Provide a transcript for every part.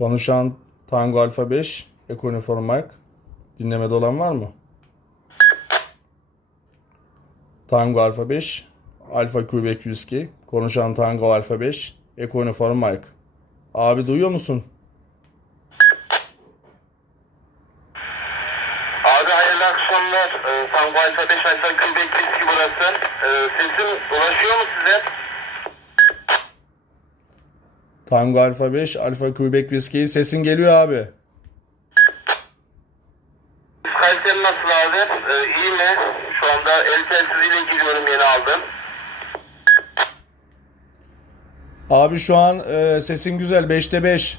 Konuşan Tango Alfa 5, Eko Uniform Mike. Dinlemede olan var mı? Tango Alfa 5, Alfa Quebec Whiskey. Konuşan Tango Alfa 5, Eko Uniform Mike. Abi duyuyor musun? Abi hayırlı akşamlar. Ee, Tango Alfa 5 Alfa Quebec Whiskey burası. Ee, sesim ulaşıyor mu size? Tango Alfa 5, Alfa Quebec Whiskey. Sesin geliyor abi. Kaliten nasıl abi? Ee, iyi mi? Şu anda el telsiziyle giriyorum yeni aldım. Abi şu an e, sesin güzel 5'te 5.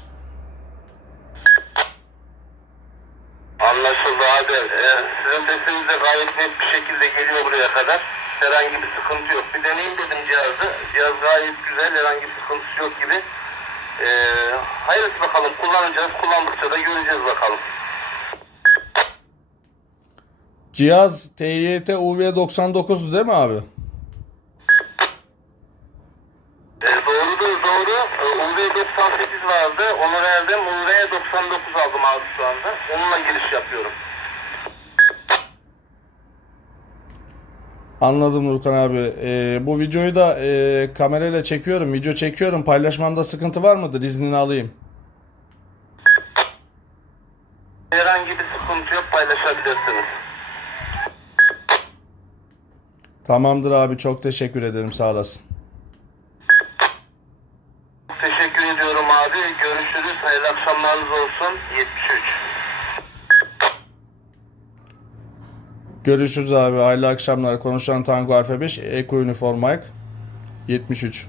Anlaşıldı abi. Ee, sizin sesiniz de gayet net bir şekilde geliyor buraya kadar. Herhangi bir sıkıntı yok. Bir deneyim dedim cihazı. Cihaz gayet güzel. Herhangi bir sıkıntısı yok gibi. Ee, hayırlısı bakalım. Kullanacağız. Kullandıkça da göreceğiz bakalım. Cihaz TYT UV99'du değil mi abi? E, doğrudur doğru. E, UV98 vardı. Onu verdim. UV99 aldım abi şu anda. Onunla giriş yapıyorum. Anladım Nurkan abi. E, bu videoyu da e, kamerayla çekiyorum. Video çekiyorum. Paylaşmamda sıkıntı var mıdır? İznini alayım. Herhangi bir sıkıntı yok paylaşabilirsiniz. Tamamdır abi. Çok teşekkür ederim. Sağ olasın. Teşekkür ediyorum abi. Görüşürüz. Hayırlı akşamlarınız olsun. 73. Görüşürüz abi. Hayırlı akşamlar. Konuşan Tango Alfa 5, Eko Uniform Mike 73.